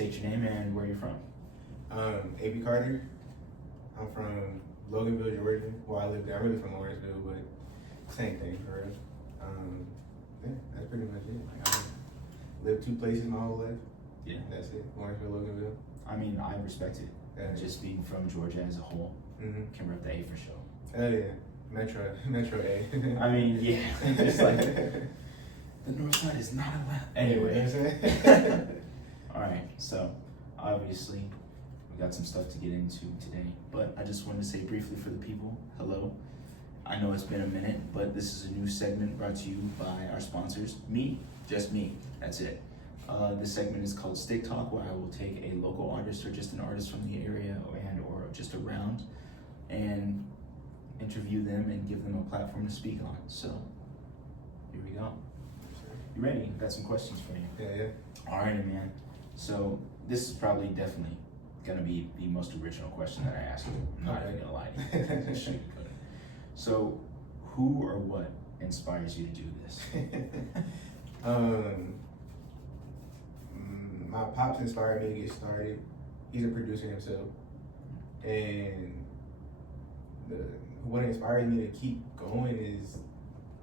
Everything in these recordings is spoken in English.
state your name and where you're from. Avey Carter. I'm from Loganville, Georgia. Well, I live there. I'm really from Lawrenceville, but same thing for real. Yeah, that's pretty much it. Like, I lived 2 places my whole life. Yeah. That's it. Lawrenceville, Loganville. I mean, I respect it. Yeah. Just being from Georgia as a whole, can rep the A for sure. Oh yeah, Metro A. I mean, yeah, it's like the north side is not allowed. Anyway. All right, so obviously we got some stuff to get into today, but I just wanted to say briefly for the people, hello. I know it's been a minute, but this is a new segment brought to you by our sponsors. Me, just me, that's it. This segment is called Stick Talk, where I will take a local artist or just an artist from the area or just around and interview them and give them a platform to speak on. So here we go. You ready? Got some questions for you. Yeah. All right, man. So this is probably definitely gonna be the most original question that I ask you. I'm not even gonna lie to you. So who or what inspires you to do this? My pops inspired me to get started. He's a producer himself, and what inspires me to keep going is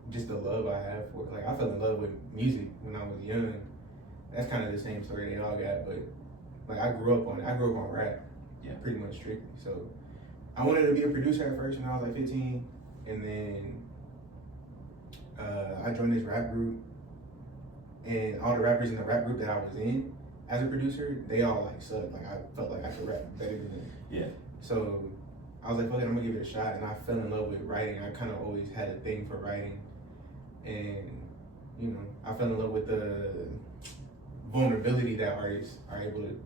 just the love I have for it. Like, I fell in love with music when I was young. That's kind of the same story they all got, but like I grew up on rap, pretty much strictly. So I wanted to be a producer at first when I was like 15, and then I joined this rap group, and all the rappers in the rap group that I was in as a producer, they all like sucked. Like, I felt like I could rap better than them. Yeah. So I was like, fuck it, I'm gonna give it a shot, and I fell in love with writing. I kind of always had a thing for writing, and you know, I fell in love with the vulnerability that artists are able to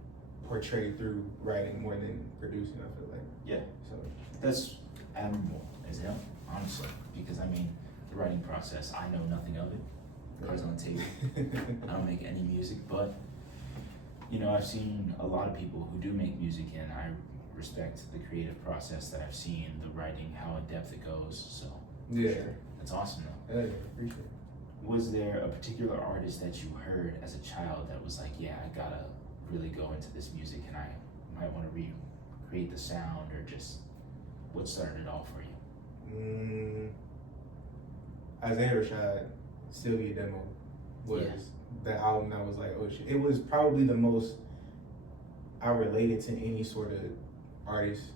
portray through writing more than producing, I feel like. Yeah. So that's admirable, isn't it? Honestly, because I mean, the writing process, I know nothing of it. Cards on the table. I don't make any music, but you know, I've seen a lot of people who do make music, and I respect the creative process that I've seen, the writing, how in depth it goes. So yeah, sure. That's awesome though. Yeah, appreciate it. Was there a particular artist that you heard as a child that was like, yeah, I gotta really go into this music, and I might want to recreate the sound, or just what started it all for you? Isaiah Rashad, Still Be a Demo was the album that was like, oh shit. It was probably the most I related to any sort of artist.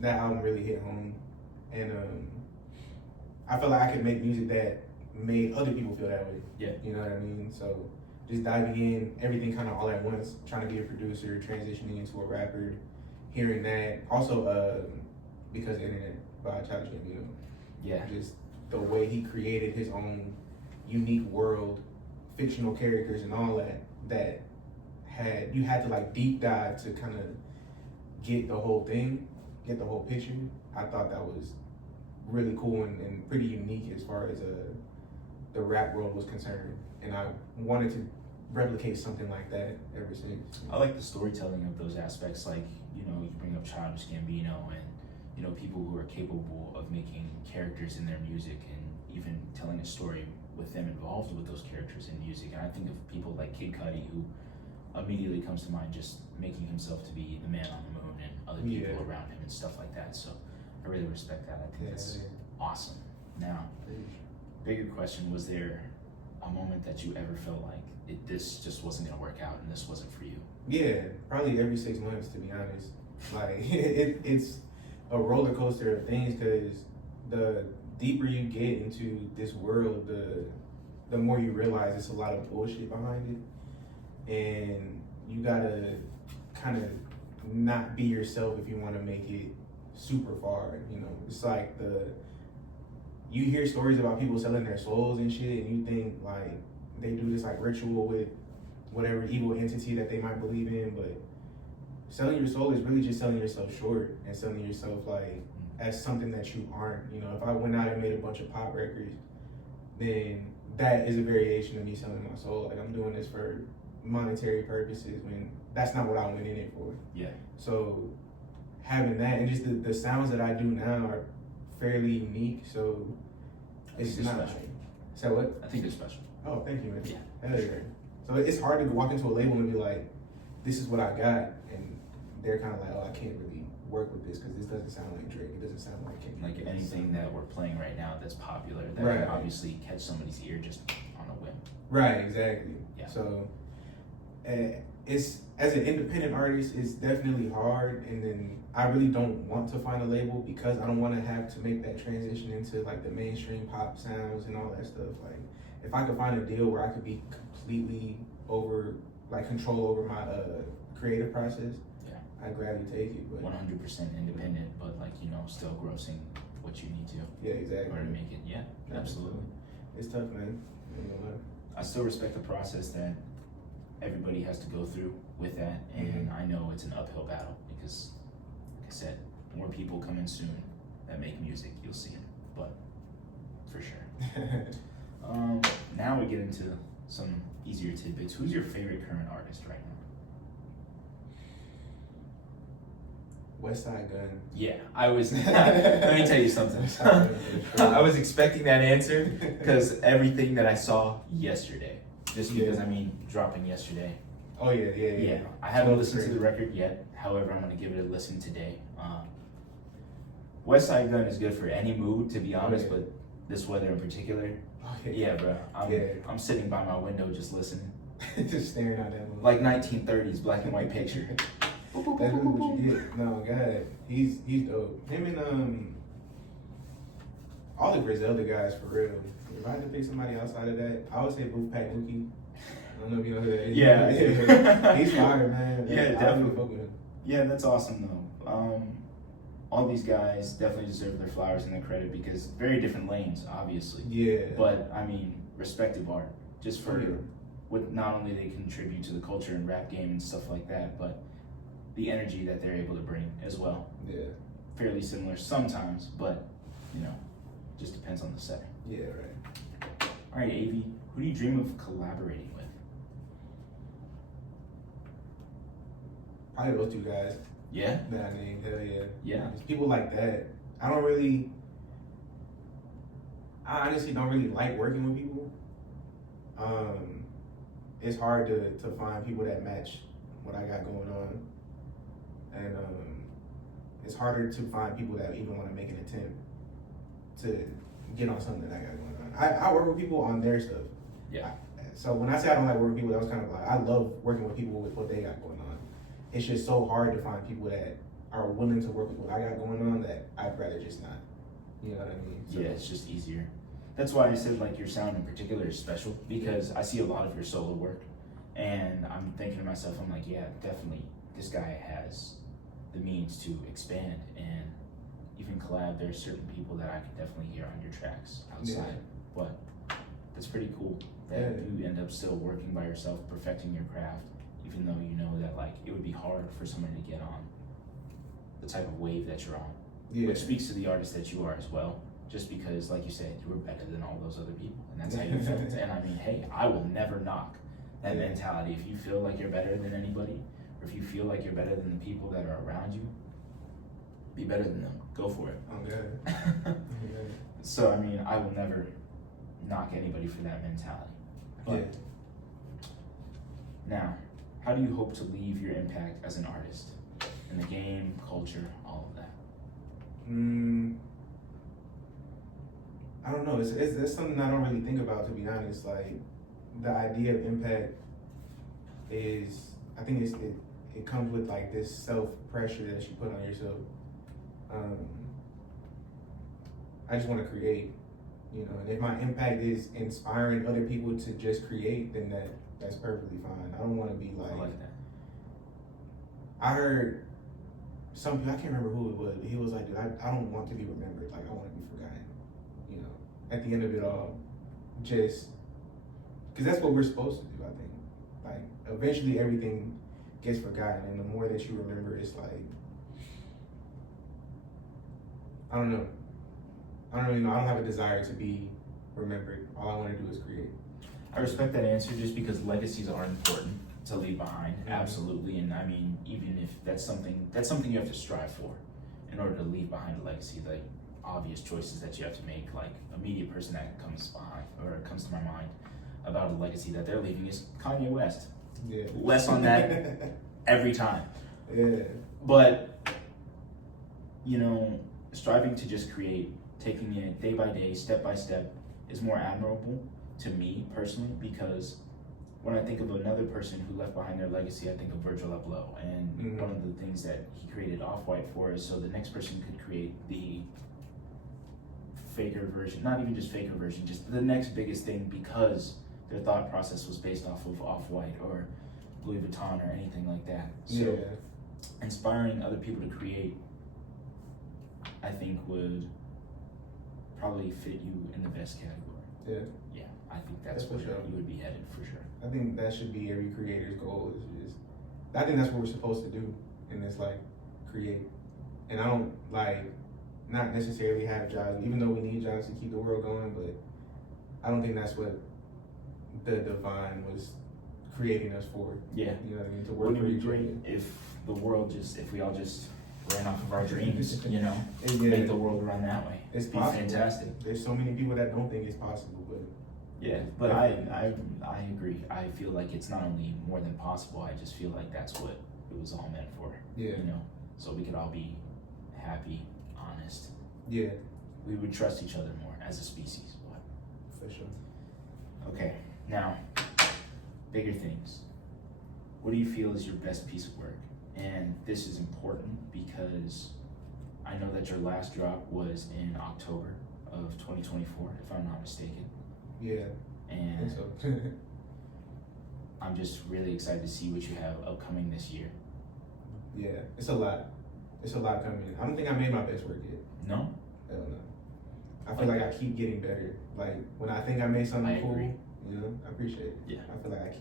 That album really hit home, and I felt like I could make music that made other people feel that way. Yeah. You know what I mean? So just diving in, everything kind of all at once, trying to be a producer, transitioning into a rapper, hearing that. Also, Because of the Internet by Childish Gambino. Yeah. Just the way he created his own unique world, fictional characters and all that you had to like deep dive to kind of get the whole thing, get the whole picture. I thought that was really cool and pretty unique as far as the rap world was concerned, and I wanted to replicate something like that ever since. I like the storytelling of those aspects, like, you know, you bring up Childish Gambino and, you know, people who are capable of making characters in their music and even telling a story with them involved with those characters in music. And I think of people like Kid Cudi, who immediately comes to mind, just making himself to be the man on the moon and other people around him and stuff like that. So I really respect that. I think that's awesome. Now, bigger question, was there a moment that you ever felt like this just wasn't gonna work out and this wasn't for you? Yeah, probably every 6 months, to be honest. Like, it's a roller coaster of things, because the deeper you get into this world, the more you realize it's a lot of bullshit behind it, and you gotta kind of not be yourself if you want to make it super far. You know, it's like you hear stories about people selling their souls and shit, and you think like they do this like ritual with whatever evil entity that they might believe in, but selling your soul is really just selling yourself short and selling yourself like as something that you aren't. You know, if I went out and made a bunch of pop records, then that is a variation of me selling my soul. Like, I'm doing this for monetary purposes when that's not what I went in it for. Yeah. So having that, and just the sounds that I do now are fairly unique. So it's not special. So what? I think they're special. Oh, thank you, man. Yeah. Hell yeah. So it's hard to walk into a label and be like, this is what I got, and they're kind of like, oh, I can't really work with this because this doesn't sound like Drake. It doesn't sound like Kendrick. Like anything that we're playing right now that's popular that Right. can obviously catch somebody's ear just on a whim. Right, exactly. Yeah. So it's, as an independent artist, it's definitely hard, and then I really don't want to find a label because I don't want to have to make that transition into like the mainstream pop sounds and all that stuff. Like if I could find a deal where I could be completely control over my creative process, Yeah. I'd gladly take it. But 100% independent, but like, you know, still grossing what you need to yeah, exactly. in order to make it. Yeah, absolutely. It's tough, man. You know what? I still respect the process that everybody has to go through with that, and I know it's an uphill battle because, like I said, more people come in soon that make music, you'll see them, but for sure. Now we get into some easier tidbits. Who's your favorite current artist right now? West Side Gun. Yeah, I was. Let me tell you something. I was expecting that answer because everything that I saw yesterday, just because dropping yesterday. Oh yeah. I haven't listened to the record yet. However, I'm gonna give it a listen today. West Side Gun is good for any mood, to be honest, but this weather in particular. Oh, yeah, bro. I'm sitting by my window just listening. Just staring at that movie. Like 1930s black and white picture. That's really what you get. No, God, he's dope. Him and all the Griselda guys for real. If I had to pick somebody outside of that, I would say Wolfpack Mookie. I don't know if you know who that is. Yeah, he's fire, man. Yeah, definitely. Fuck with him. Yeah, that's awesome though. All these guys definitely deserve their flowers and their credit because very different lanes, obviously. Yeah. But respective art, just for what not only they contribute to the culture and rap game and stuff like that, but the energy that they're able to bring as well. Yeah. Fairly similar sometimes, but just depends on the setting. Yeah, right. All right, Avey, who do you dream of collaborating with? Probably those two guys. Yeah. That I named. Hell yeah. Yeah. Just people like that. I honestly don't really like working with people. It's hard to find people that match what I got going on. And it's harder to find people that even want to make an attempt to get on something that I got going on. I work with people on their stuff. Yeah. So when I say I don't like working with people, that was kind of like, I love working with people with what they got going on. It's just so hard to find people that are willing to work with what I got going on that I'd rather just not. You know what I mean? So, yeah, it's just easier. That's why I said like your sound in particular is special because I see a lot of your solo work and I'm thinking to myself, I'm like, yeah, definitely this guy has the means to expand and even collab. There's certain people that I could definitely hear on your tracks outside, but that's pretty cool that you end up still working by yourself, perfecting your craft, even though you know that like it would be hard for somebody to get on the type of wave that you're on, which speaks to the artist that you are as well. Just because, like you said, you were better than all those other people, and that's how you felt. And hey, I will never knock that mentality. If you feel like you're better than anybody, or if you feel like you're better than the people that are around you, be better than them. Go for it. I'm good. So, I will never knock anybody for that mentality. But now, how do you hope to leave your impact as an artist in the game, culture, all of that? I don't know. It's something I don't really think about, to be honest. Like, the idea of impact is, I think it comes with like this self pressure that you put on yourself. I just want to create, and if my impact is inspiring other people to just create, then that's perfectly fine. I don't want to be like. I like that. I heard some people, I can't remember who it was, but he was like, dude, I don't want to be remembered. Like, I want to be forgotten. At the end of it all, just because that's what we're supposed to do, I think. Like, eventually everything gets forgotten, and the more that you remember, it's like, I don't know. I don't really know. I don't have a desire to be remembered. All I want to do is create. I respect that answer just because legacies are important to leave behind, absolutely. And even if that's something you have to strive for in order to leave behind a legacy, like obvious choices that you have to make, like immediate person that comes to my mind. about the legacy that they're leaving is Kanye West. Yeah. Less on that every time. Yeah. But, you know, striving to just create, taking it day by day, step by step, is more admirable to me personally, because when I think of another person who left behind their legacy, I think of Virgil Abloh. And one of the things that he created Off-White for is so the next person could create the faker version, not even just faker version, just the next biggest thing, because their thought process was based off of Off-White or Louis Vuitton or anything like that. So inspiring other people to create, I think, would probably fit you in the best category. Yeah, I think that's where you would be headed for sure. I think that should be every creator's goal, is just, I think that's what we're supposed to do, and it's like create. And I don't like not necessarily have jobs, even though we need jobs to keep the world going, but I don't think that's what the divine was creating us for. Yeah. You know what I mean? To work Wouldn't for it be each great other. if the world just, if we all just ran off of our dreams, you know, Yeah. make the world run that way? It's It'd be possible. fantastic. There's so many people that don't think it's possible, but Yeah, but I agree. I feel like it's not only more than possible, I just feel like that's what it was all meant for. yeah, You know, so we could all be happy, honest. yeah, We would trust each other more as a species. for sure. Okay, now, bigger things. What do you feel is your best piece of work? And this is important because I know that your last drop was in October of 2024, if I'm not mistaken. Yeah, I And think so. I'm just really excited to see what you have upcoming this year. Yeah, it's a lot. It's a lot coming. I don't think I made my best work yet. No? Hell no. I feel like I keep getting better. Like when I think I made something I cool, agree. you know, I appreciate it. Yeah. I feel like I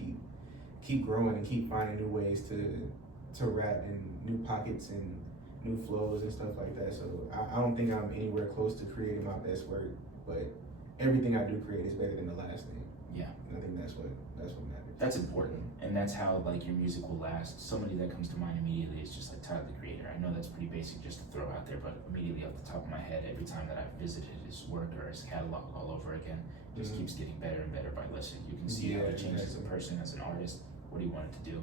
keep growing and keep finding new ways to rap and new pockets and new flows and stuff like that. So I don't think I'm anywhere close to creating my best work, but everything I do create is better than the last thing. Yeah. And I think that's what matters. That's important, and that's how like your music will last. Somebody that comes to mind immediately is just like Tyler the Creator. I know that's pretty basic just to throw out there, but immediately off the top of my head, every time that I've visited his work or his catalog all over again, it just keeps getting better and better by listening. You can see how he changes as a person, as an artist, what he wanted to do.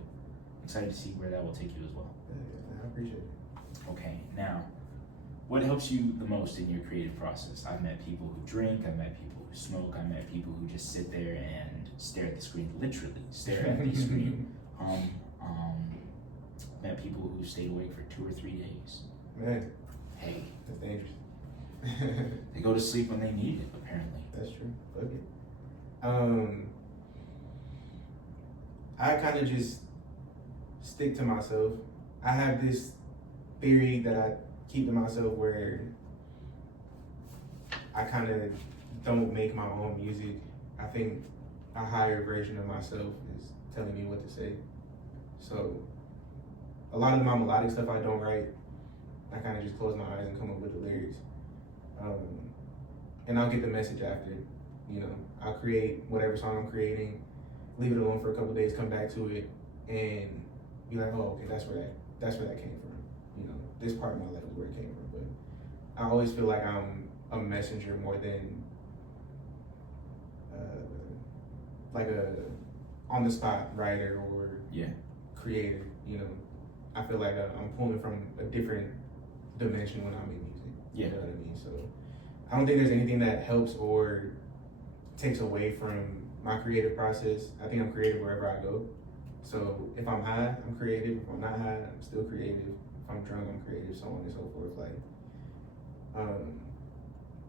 Excited to see where that will take you as well. I appreciate it. Okay, now, what helps you the most in your creative process? I've met people who drink, I've met people who smoke, I've met people who just sit there and stare at the screen, literally stare at the screen. Met people who stayed awake for 2 or 3 days. Man, Hey, that's dangerous. they go to sleep when they need it, apparently. That's true. Fuck it. I kind of just stick to myself. I have this theory that I keep to myself where I kind of don't make my own music. I think a higher version of myself is telling me what to say. So a lot of my melodic stuff I don't write. I kind of just close my eyes and come up with the lyrics. And I'll get the message after. You know, I'll create whatever song I'm creating, leave it alone for a couple days, come back to it, and be like, oh, okay, that's where that came from. You know, this part of my life is where it came from. But I always feel like I'm a messenger more than like a on the spot writer or creator. You know, I feel like I'm pulling from a different dimension when I make music. Yeah. You know what I mean? So I don't think there's anything that helps or takes away from my creative process. I think I'm creative wherever I go. So if I'm high, I'm creative. If I'm not high, I'm still creative. If I'm drunk, I'm creative, so on and so forth. Like,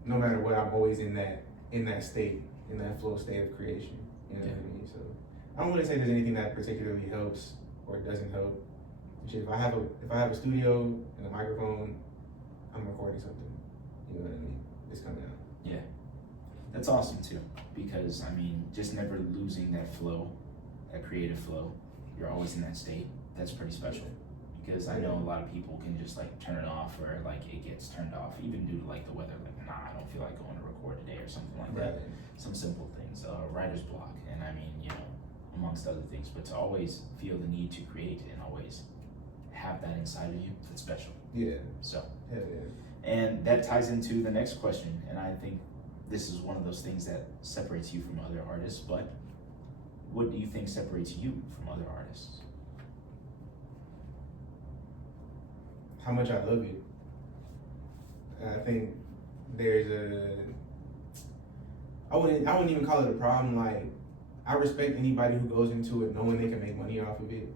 no matter what, I'm always in that state, in that flow state of creation. You know what I mean? So I don't really say there's anything that particularly helps or doesn't help. If I have a studio and a microphone, I'm recording something. You know what I mean? It's coming out. Yeah. That's awesome too, because I mean, just never losing that flow, that creative flow. You're always in that state. That's pretty special. Because I know a lot of people can just like turn it off, or like it gets turned off, even due to like the weather. Like, nah, I don't feel like going to record today or something like that. Some simple things, writer's block, and I mean, you know, amongst other things. But to always feel the need to create and always have that inside of you, it's special. Yeah. So. Hell yeah. And that ties into the next question, and I think this is one of those things that separates you from other artists, but what do you think separates you from other artists? How much I love it. I think there's I wouldn't even call it a problem. Like, I respect anybody who goes into it knowing they can make money off of it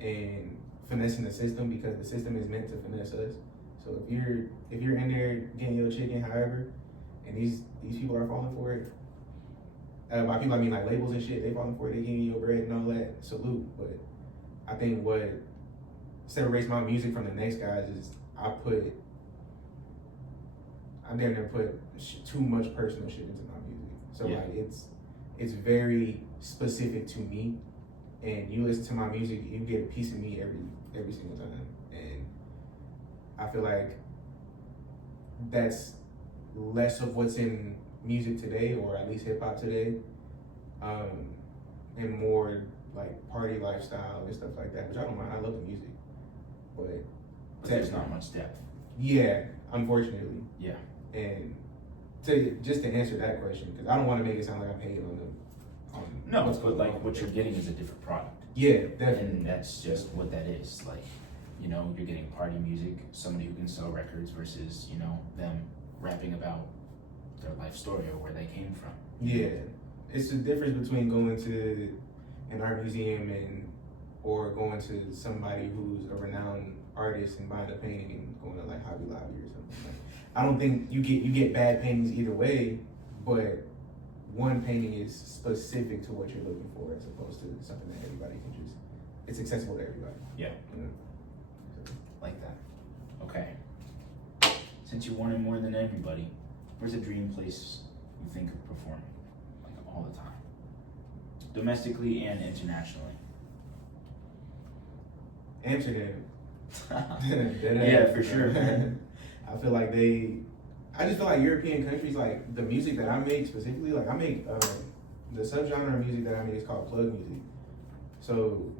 and finessing the system, because the system is meant to finesse us. So if you're in there getting your chicken, however, and these people are falling for it. By people I mean like labels and shit, they falling for it, they giving you your bread and all that. Salute. But I think what separates my music from the next guys is I damn near put too much personal shit into my music. So Yeah. like it's very specific to me, and you listen to my music, you get a piece of me every single time. And I feel like that's less of what's in music today, or at least hip hop today, and more like party lifestyle and stuff like that, which I don't mind. I love the music, but There's not much depth. yeah, unfortunately. Yeah. And just to answer that question, because I don't want to make it sound like I'm hating on them. No, but like what you're getting is a different product. Yeah, definitely. And that's just what that is. Like, you know, you're getting party music, somebody who can sell records versus, you know, them rapping about their life story or where they came from. Yeah, it's the difference between going to an art museum or going to somebody who's a renowned artist and buying a painting and going to like Hobby Lobby or something. Like, I don't think you get bad paintings either way, but one painting is specific to what you're looking for as opposed to something that everybody can just, it's accessible to everybody. Yeah. You know? Like that. Okay. Since you wanted more than everybody, where's a dream place you think of performing? Like all the time. Domestically and internationally. Amsterdam. Yeah, for sure, man. I feel like I just feel like European countries, like the music that I make specifically, like I make the subgenre of music that I make is called plug music. So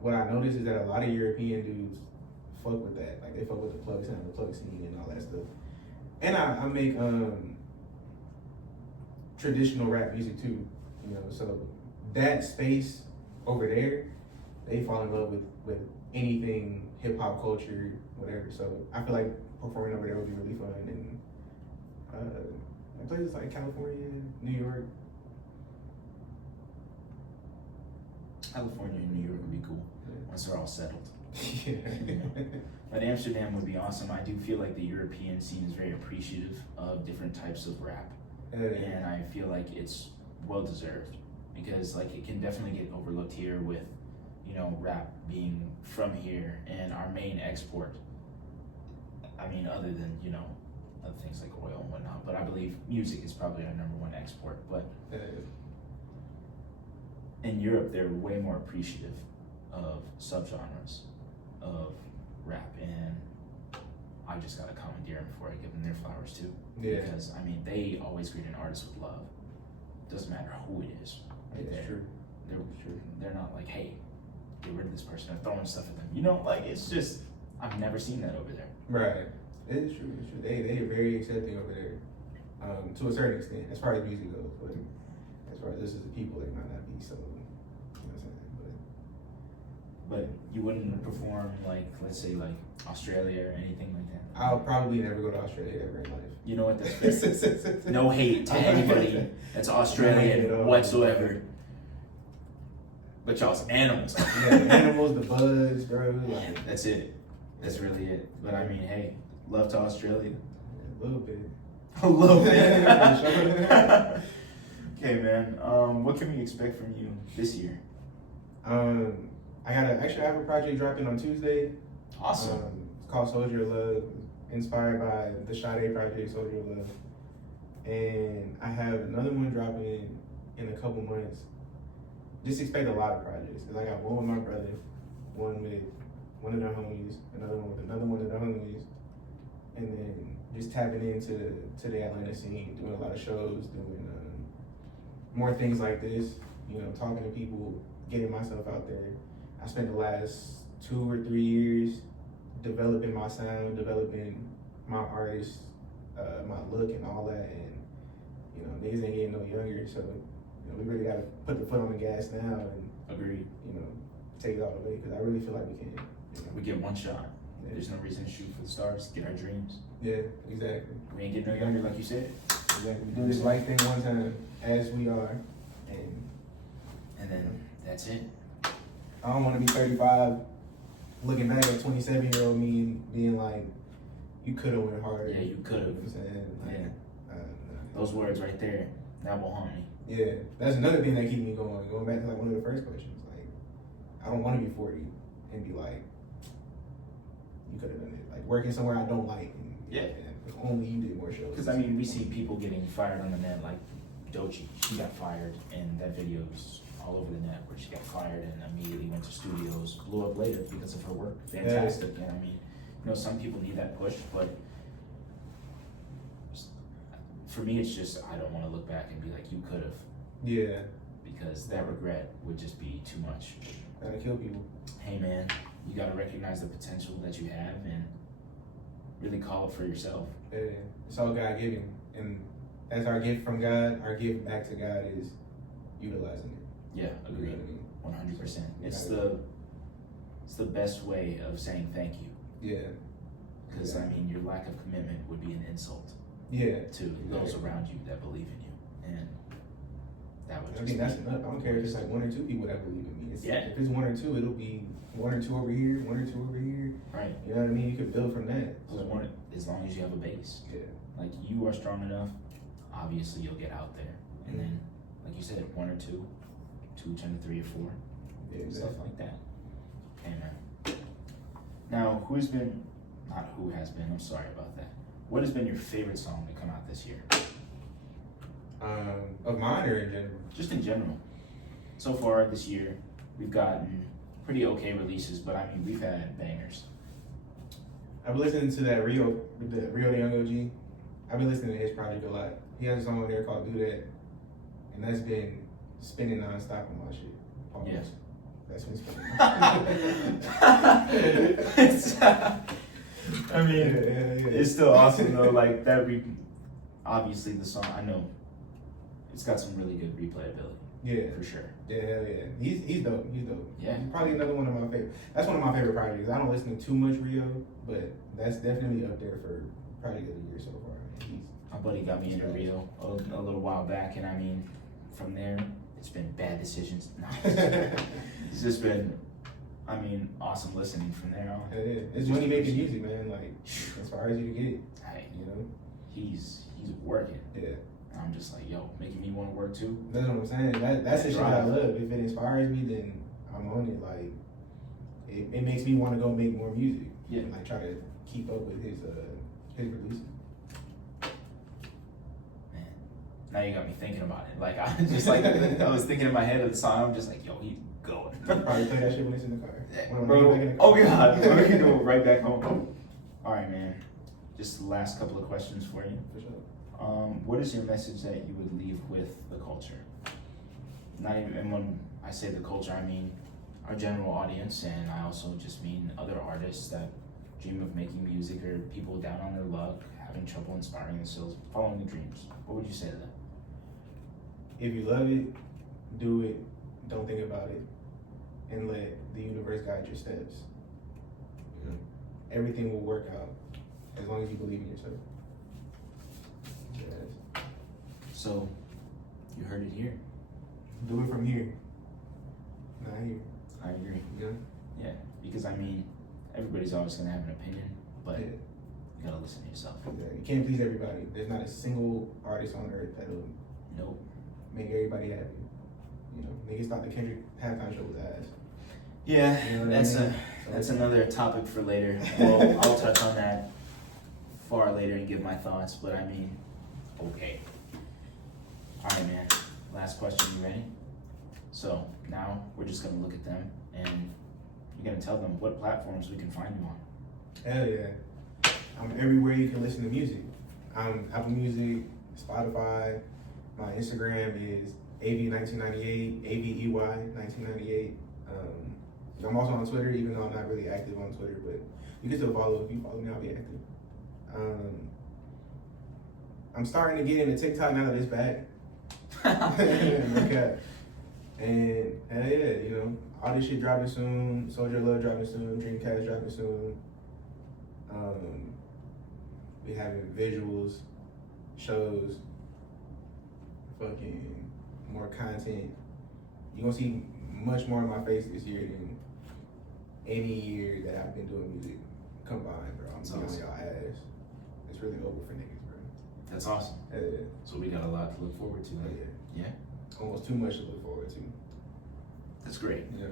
what I noticed is that a lot of European dudes fuck with that. Like they fuck with the plug sound, the plug scene and all that stuff. And I make traditional rap music too, you know, so that space over there, they fall in love with anything hip hop culture, whatever. So I feel like performing over there would be really fun. And places like California, New York. California and New York would be cool once they're all settled. Yeah. You know? But Amsterdam would be awesome. I do feel like the European scene is very appreciative of different types of rap. And I feel like it's well deserved because like it can definitely get overlooked here with, you know, rap being from here and our main export. I mean, other than, you know, other things like oil and whatnot, but I believe music is probably our #1 export. But in Europe, they're way more appreciative of subgenres of rap, and I just gotta commandeer them before I give them their flowers too. Yeah. Because I mean, they always greet an artist with love. Doesn't matter who it is. Right Yeah, there. true. They're not like, hey, get rid of this person or throwing stuff at them. You know, like it's just I've never seen that over there. Right. It is true. It's true. They are very accepting over there, to a certain extent, as far as music goes. But as far as this is the people, they might not be so. You know what I'm saying? But you wouldn't perform like, let's say, like Australia or anything like that. I'll probably never go to Australia ever in life. You know what? That's fair. No hate to anybody that's Australian whatsoever. But y'all's animals. Yeah, the animals, the bugs, bro. Like, That's it. That's really it. But I mean, hey, love to Australia. a little bit. A little bit. Okay, man. What can we expect from you this year? I have a project dropping on Tuesday. Awesome. It's called Soldier of Love, inspired by the Sade project, Soldier of Love. And I have another one dropping in a couple months. Just expect a lot of projects. Cause I got one with my brother, one with one of their homies, another one with another one of their homies, and then just tapping into the Atlanta scene, doing a lot of shows, doing more things like this. You know, talking to people, getting myself out there. I spent the last 2 or 3 years developing my sound, developing my artist, my look and all that, and you know, niggas ain't getting no younger, so we really got to put the foot on the gas now and Agreed. take it all the way because I really feel like we can. We get one shot. Yeah. There's no reason to shoot for the stars. Get our dreams. Yeah, exactly. We ain't getting no younger, like you said. Exactly. We do this right thing one time as we are, and then that's it. I don't want to be 35, looking back at 27-year-old me and being like, you could have went harder. Yeah, you could have. You know what I'm saying? Yeah. Those words right there, that will haunt me. Yeah, that's another thing that keeps me going. Going back to like one of the first questions, like I don't want to be 40 and be like, you could have done it. Like working somewhere I don't like. And, if only you did more shows. Because I mean, we see people getting fired on the net, like Doechii. She got fired, and that video was all over the net where she got fired and immediately went to studios, blew up later because of her work. Fantastic. And I mean, some people need that push, but for me, it's just I don't want to look back and be like, you could have. Yeah. Because that regret would just be too much. Gotta kill people. Hey man, you gotta recognize the potential that you have and really call it for yourself. Yeah, it's all God given, and that's our gift from God. Our gift back to God is utilizing it. Yeah, agreed. 100%. It's the best way of saying thank you. Yeah. Because I mean, your lack of commitment would be an insult. Yeah. To those around you that believe in you, and that would. I think that's enough. I don't care if it's like 1 or 2 people that believe in me. If it's 1 or 2, it'll be 1 or 2 over here, 1 or 2 over here. Right. You know what I mean? You could build from that. As long as you have a base. Yeah. Like you are strong enough, obviously you'll get out there, and then, like you said, 1 or 2 turn to 3 or 4, stuff like that. Okay, man. Now, I'm sorry about that. What has been your favorite song to come out this year? Of mine or in general? Just in general. So far this year, we've gotten pretty okay releases, but I mean, we've had bangers. I've been listening to that Rio the Young OG. I've been listening to his project a lot. He has a song on there called Do That, and that's been spinning nonstop on my shit. Almost. Yeah. That's been spinning. I mean, it's still awesome though. Like that, obviously the song. I know it's got some really good replayability. Yeah, for sure. Yeah. He's dope. He's dope. Yeah, he's probably another one of my favorite. That's one of my favorite projects. I don't listen to too much Rio, but that's definitely up there for project of the year so far. My buddy got me into Rio a little while back, and I mean, from there it's been bad decisions. No, it's just been. I mean, awesome listening from there on. Yeah, it's money making music, man. Like, as far as you to get it, hey, he's working. Yeah, and I'm just like, yo, making me want to work too. That's what I'm saying. That's the shit I love. If it inspires me, then I'm on it. Like, it makes me want to go make more music. Yeah, and like try to keep up with his releases. Man, now you got me thinking about it. Like I just like I was thinking in my head of the song. I'm just like, yo, he's going. Probably play that shit when it's in the car. Bro, oh god, we can do it right back home. All right, man. Just the last couple of questions for you. For sure. What is your message that you would leave with the culture? Not even, and when I say the culture, I mean our general audience, and I also just mean other artists that dream of making music or people down on their luck, having trouble inspiring themselves, following the dreams. What would you say to them? If you love it, do it. Don't think about it, and let the universe guide your steps. Everything will work out as long as you believe in yourself. Yes. So, you heard it here. Do it from here, not here. I agree. Yeah. Yeah, because I mean, everybody's always gonna have an opinion, but Yeah. you gotta listen to yourself. Yeah. You can't please everybody. There's not a single artist on earth that'll make everybody happy. Niggas thought the Kendrick halftime show was ass. Yeah, You know that's another topic for later. Well, I'll touch on that far later and give my thoughts, but I mean, okay. All right, man. Last question. You ready? So now we're just gonna look at them, and you're gonna tell them what platforms we can find you on. Hell yeah. I'm everywhere you can listen to music. I'm Apple Music, Spotify. My Instagram is Avey1998, Avey 1998. I'm also on Twitter, even though I'm not really active on Twitter, but you can still follow. If you follow me, I'll be active. I'm starting to get into TikTok now that it's back. Okay. And hell yeah, you know, all this shit dropping soon. Soldier Love dropping soon. Dreamcast dropping soon. We having visuals, shows, fucking more content. You gonna see much more of my face this year than any year that I've been doing music combined, bro. I'm That's on y'all ass. It's really over for niggas, bro. That's awesome. So we got a lot to look forward to. Then. Yeah. Almost too much to look forward to. That's great. Yeah.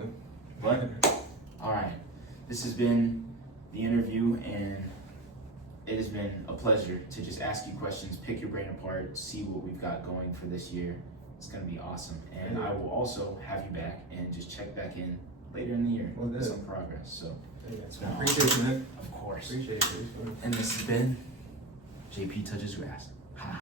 But all right, this has been the interview, and it has been a pleasure to just ask you questions, pick your brain apart, see what we've got going for this year. It's gonna be awesome, and I will also have you back and just check back in later in the year with some progress. So appreciate it, man. Of course. Appreciate it. And this has been JP Touches Grass.